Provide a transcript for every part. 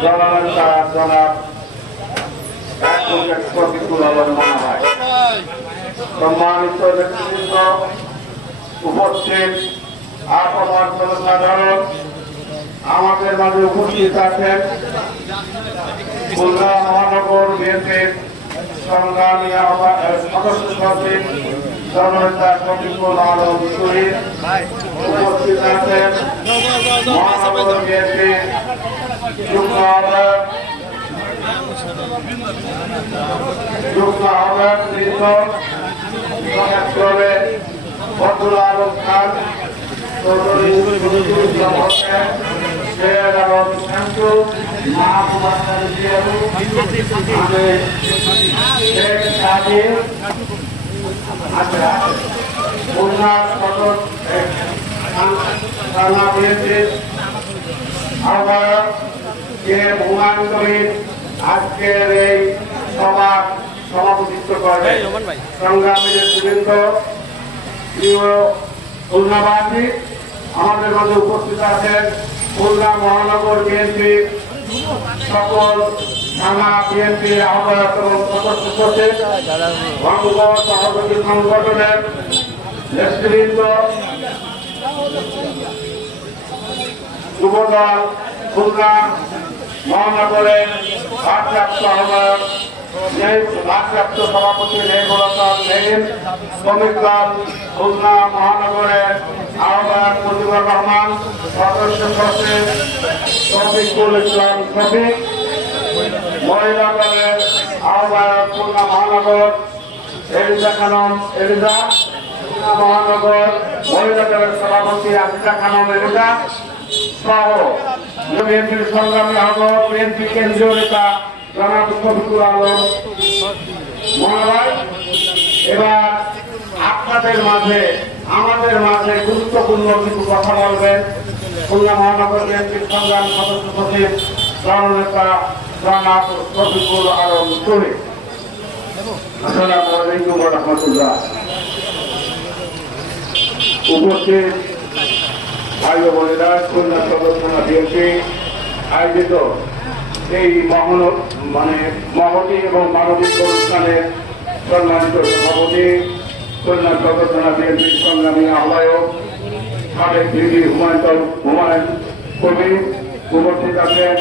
জননেতা জনাব শফিকুল আলম মনে হয়। সম্মানিত নেতৃবৃন্দ, উপস্থিত আপনার জনসাধারণ, আমাদের মাঝে উপস্থিত আছেন খুলনা মহানগর বিএনপির সংগ্রামী সদস্য সচিব জননেতা শফিকুল আলম শহীদ, উপস্থিত আছেন মহানগর বিএনপির যুগ্ম আহ্বায়ক বদরুল আলম খান, চৌধুরী ইসলাম হোসেন, শের আলম শামসু, মাহবুব হাসান জিয়ারু, শেখ সাদির, খুলনা সদর থানা বিএনপির আহ্বায়ক কে হুমায়ুন কবির আজকের এই সভার সভাপতিত্ব করবেন। সংগ্রামী নেতৃবৃন্দ, প্রিয় খুলনাবাসী, আমাদের মাঝে উপস্থিত আছেন খুলনা মহানগর বিএনপির সকল থানা বিএনপির আহ্বায়ক এবং সদস্য সচিব, বঙ্গ সহযোগী সংগঠনের নেতৃবৃন্দ, যুবদল খুলনা মহানগরের ভারপ্রাপ্ত আহ্বায়ক ভারপ্রাপ্ত সভাপতি নেহরুল হাসান নেহিম, শ্রমিক দল খুলনা মহানগরের আহ্বায়ক মুজিবুর রহমান, সদস্য সচিব শফিকুল ইসলাম শফিক, মহিলা দলের আহ্বায়ক খুলনা মহানগর এলিজা খানম এলিজা, খুলনা মহানগর মহিলা দলের সভাপতি আজিজা খানম এলিজা সহ বিএনপির সংগ্রামী আহ্বায়ক বিএনপি কেন্দ্রীয় নেতা জনাব শফিকুল আলম মহারাজ। এবার আপনাদের মাঝে আমাদের মাঝে গুরুত্বপূর্ণ কিছু কথা বলবেন খুলনা মহানগর বিএনপির সংগ্রামী সদস্য সচিব জননেতা জনাব শফিকুল আলম শহীদ। আসসালামু আলাইকুম ওয়া রাহমাতুল্লাহ। উপস্থিত ভাই ও বোনেরা, খুলনা সদর থানা বিএনপি আয়োজিত এই মহতি এবং মানবিক অনুষ্ঠানের সম্মানিত সভাপতি খুলনা সদর থানা বিএনপির সংগ্রামী আহ্বায়ক সাবেক ভিপি হুমায়ুন কবির, উপস্থিত আছেন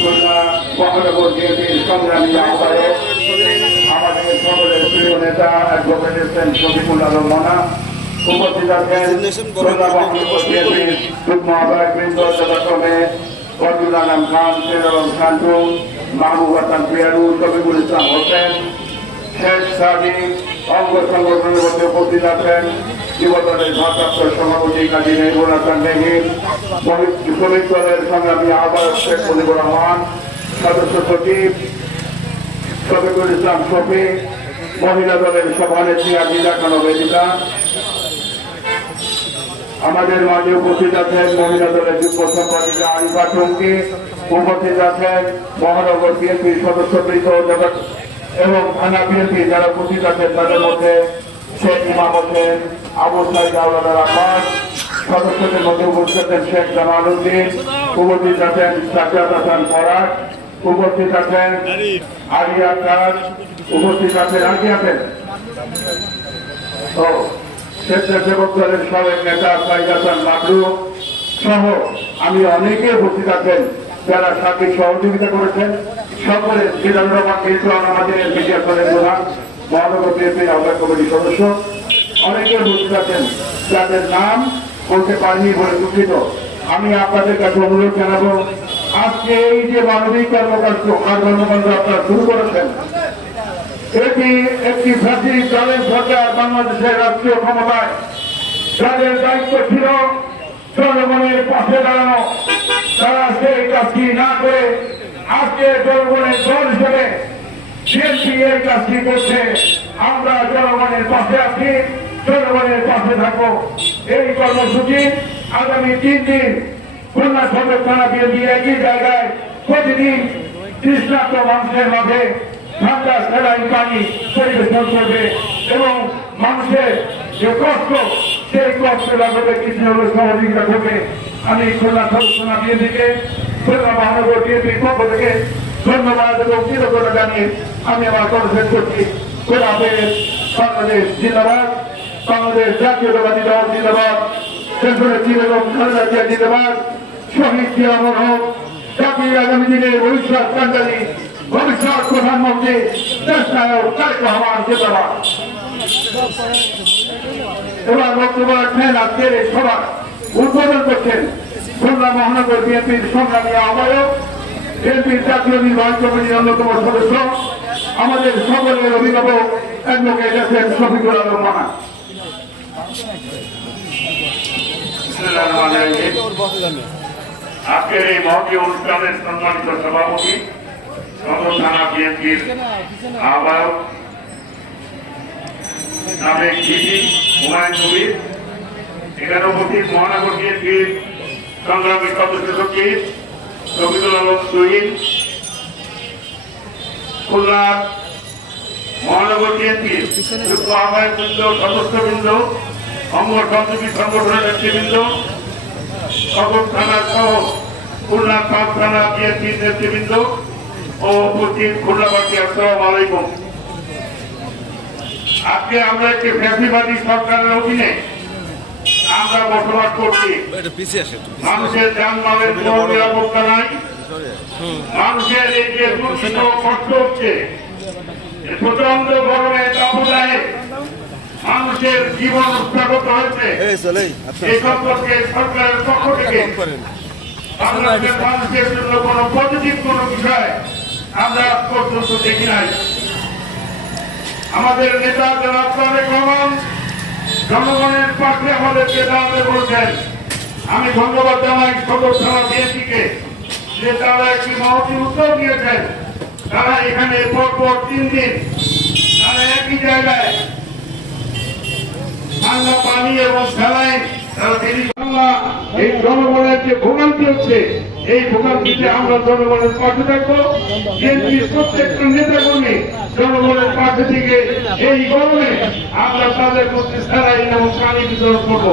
খুলনা মহানগর বিএনপির সংগ্রামী আহ্বায়ক আমাদের সকলের প্রিয় নেতা অ্যাডভোকেট এসএম শফিকুল আলম মানা, উপস্থিত আছেন খুলনা মহানগর বিএনপির যুগ্ম আহ্বায়ক বৃন্দ যথাক্রমে বদরুল আলম খান, শের আলম শামসু, মাহবুব হাসান জিয়ারু, শফিকুল ইসলাম হোসেন, শেখ সাদি, অঙ্গ সংগঠনের মধ্যে উপস্থিত আছেন যুবদলের ভারপ্রাপ্ত সভাপতি কাজী নেহরুল হাসান নেহিম, শ্রমিক দলের সংগ্রামী আহ্বায়ক শেখ মুজিবুর রহমান, সদস্য সচিব শফিকুল ইসলাম শফিক, মহিলা দলের সভানেত্রী আজিজা খানম এলিজা। আমাদের মাঝে উপস্থিত আছেন মহিলা দলের যুগ্ম সম্পাদিকা আরিফা টঙ্কি, উপস্থিত আছেন মহানগর বিএনপির সদস্যবৃন্দ এবং থানা বিএনপি যারা উপস্থিত আছেন তাদের মধ্যে শেখ ইমাম হোসেন, আবু সাইদ আওলাদার আব্বাস, সদস্যদের মধ্যে উপস্থিত আছেন শেখ জামাল উদ্দিন, উপস্থিত আছেন সাজ্জাদ হাসান ফরাজ, উপস্থিত আছেন আলিয়া খান, উপস্থিত আছেন ও স্বেচ্ছাসেবক দলের সাবেক নেতা সাইদ হাসান মাকরু সহ আমি অনেকে উপস্থিত আছেন যারা সার্বিক সহযোগিতা করেছেন। সকলে জিলানুর রহমান ইসলাম আমাদের মিডিয়া দলের প্রধান, মহানগর বিএনপির আহ্বায়ক কমিটির সদস্য, অনেকে উপস্থিত আছেন যাদের নাম বলতে পারিনি বলে দুঃখিত। আমি আপনাদের কাছে অনুরোধ জানাবো, আজকে এই যে মানবিক কর্মকাণ্ড আপনারা শুরু করেছেন, এটি একটি ফ্যাসিস্ট দলের সরকার বাংলাদেশের রাষ্ট্রীয় ক্ষমতায় যাদের দায়িত্ব ছিল জনগণের পাশে দাঁড়ানো, তারা সেই কাজটি না করে আজকে জনগণের দল হিসেবে বিএনপি এই কাজটি করছে। আমরা জনগণের পাশে আছি, জনগণের পাশে থাকবো। এই কর্মসূচি আগামী 3 দিন খুলনা সদর থানা বিএনপি একই জায়গায় প্রতিদিন তৃষ্ণার্ত মানুষের মাঝে ঠান্ডা সেলাই পানি পরিবেশন করবে এবং মানুষের যে কষ্ট সেই কষ্ট লাঘবে কিছু সহযোগিতা করবে। আমি খুলনা সদর থানা বিএনপিকে খুলনা মহানগর বিএনপির পক্ষ থেকে ধন্যবাদ এবং কৃতজ্ঞতা জানিয়ে আমি আমার কথা শেষ করছি। খোদা হাফেজ। বাংলাদেশ জিন্দাবাদ, বাংলাদেশ জাতীয়তাবাদী দল জিন্দাবাদ, দেশনেত্রী বেগম খালেদা জিয়া জিন্দাবাদ, শহীদ জিয়া অমর হোক, জাতির আগামী দিনের ভবিষ্যৎ কান্ডারী ভবিষ্যৎ প্রধানমন্ত্রী দেশ নায়ক তারেক রহমান জিন্দাবাদ। এবার বক্তব্য রাখছেন আজকের এই সভা উদ্বোধন করছেন খুলনা মহানগর বিএনপির সংগ্রামী আহ্বায়ক, বিএনপির জাতীয় নির্বাহী কমিটির অন্যতম সদস্য, আমাদের সকলের অভিভাবক অ্যাডভোকেট এসএম শফিকুল আলম মানা। আজকের এই মহতী অনুষ্ঠানের সম্মানিত সভাপতি, সদর থানা বিএনপির আহ্বায়ক, সাবেক ডিজি হুমায়ুন কবির, এখানে উপস্থিত মহানগর বিএনপির সংগ্রামী সদস্য সচিব শফিকুল আলম তুহিন, খুলনার মহানগর বিএনপির যুগ্ম আহ্বায়কবৃন্দ, সদস্যবৃন্দ, অঙ্গ সহযোগী সংগঠনের নেতৃবৃন্দ, সদর থানার সহ খুলনা 5 থানা বিএনপির নেতৃবৃন্দ ও উপস্থিত খুলনাবাসী, আসসালামু আলাইকুম। আজকে আমরা একটি ফ্যাসিবাদী সরকারের অধীনে আমরা বসবাস করছি। মানুষের যানবাহনের কোনো নিরাপত্তা নাই, মানুষের এই যে দুঃস্থ কষ্ট হচ্ছে, প্রচন্ড গরমে তাপদাহে মানুষের জীবন উৎসাগত হয়েছে, এই সম্পর্কে সরকারের পক্ষ থেকে বাংলাদেশের মানুষের জন্য কোনো পজিটিভ কোনো বিষয় আমরা আজ পর্যন্ত দেখি নাই। আমাদের নেতা জনাব তারেক রহমান জনগণের পাশে আমাদেরকে দাঁড়াতে বলছেন। আমি ধন্যবাদ জানাই সদর থানা বিএনপিকে যে তারা একটি মহতী উদ্যোগ নিয়েছেন। তারা এখানে পরপর 3 দিন তারা একই জায়গায় ঠান্ডা পানি এবং স্যালাইন তারা দেরি বাংলা এই জনগণের যে ভোগান্তি হচ্ছে, এই ভোগান্তিতে আমরা জনগণের পাশে থাকবো। বিএনপির প্রত্যেকটা নেতা কর্মী জনগণের পাশে থেকে এই গরমে আমরা তাদের মধ্যে স্যালাইন এবং পানি বিতরণ করবো।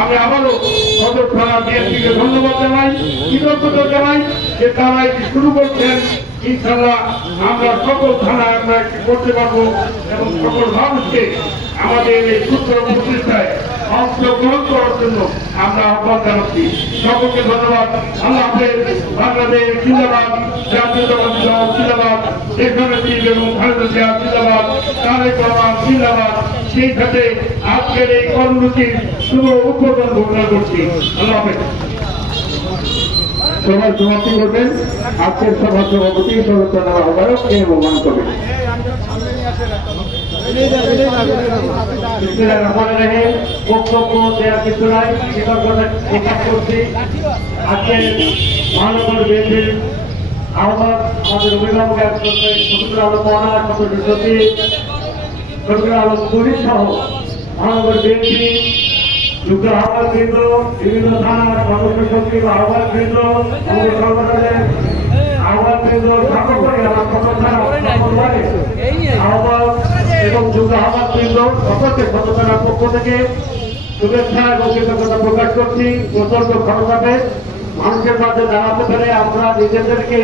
আমি আবারও সদর থানা বিএনপিকে ধন্যবাদ জানাই, কৃতজ্ঞতা জানাই যে তারা এটি শুরু করছেন। ইনশাল্লাহ আমরা সকল থানায় আমরা একটি করতে পারবো এবং সকল মানুষকে আমাদের এই সূত্র প্রতিষ্ঠায় অংশগ্রহণ করার জন্য আমরা আহ্বান জানাচ্ছি। সকলকে ধন্যবাদ। আল্লাহ হাফেজ। বাংলাদেশ জিন্দাবাদ, জাতীয়তাবাদী দল জিন্দাবাদ, দেশনেত্রী বেগম খালেদা জিয়া জিন্দাবাদ, তারেক রহমান জিন্দাবাদ। সেই সাথে আজকের এই কর্মসূচির শুভ উদ্বোধন ঘোষণা করছি। আল্লাহ হাফেজ। সভার সমাপ্তি করবেন আজকের সভার সভাপতি সদর থানার আহ্বায়ক এ মোহাম্মদ কবির। বক্তব্য দেওয়ার কিছু নাই, কৃতজ্ঞতা প্রকাশ করছি। আজকের মহানগর বিএনপির আহ্বায়ক আমাদের অভিভাবক শফিকুল আলম মানা, সদস্য সচিব শফিকুল আলম তুহিন সহ মহানগর বিএনপি যুক্ত আহ্বায়ক কেন্দ্র, বিভিন্ন থানার সদস্য সচিব, আহ্বায়ক কেন্দ্র, সংগঠনের আহ্বায়ক কেন্দ্র, আহ্বায়ক এবং যুক্ত আহ্বায়ক কেন্দ্র সকলকে সদস্যতার পক্ষ থেকে শুভেচ্ছা এবং কৃতজ্ঞতা প্রকাশ করছি। প্রচন্ড খরচাপে মানুষের মাঝে দাঁড়াতে পেরে আমরা নিজেদেরকে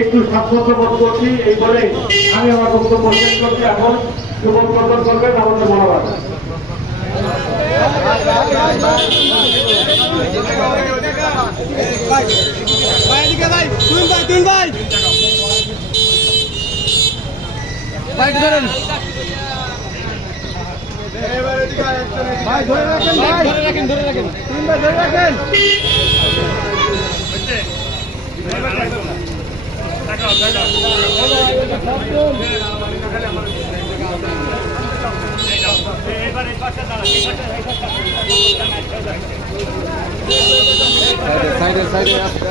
একটু স্বাচ্ছন্দ্য বোধ করছি। এই বলে আমি আমার বক্তব্য শেষ করছি। এখন শুভ উদ্বোধন করবেন আমাদের মনোভাব। ধরে রাখেন ধরে রাখেন। সাইডে সাইডে আস্তে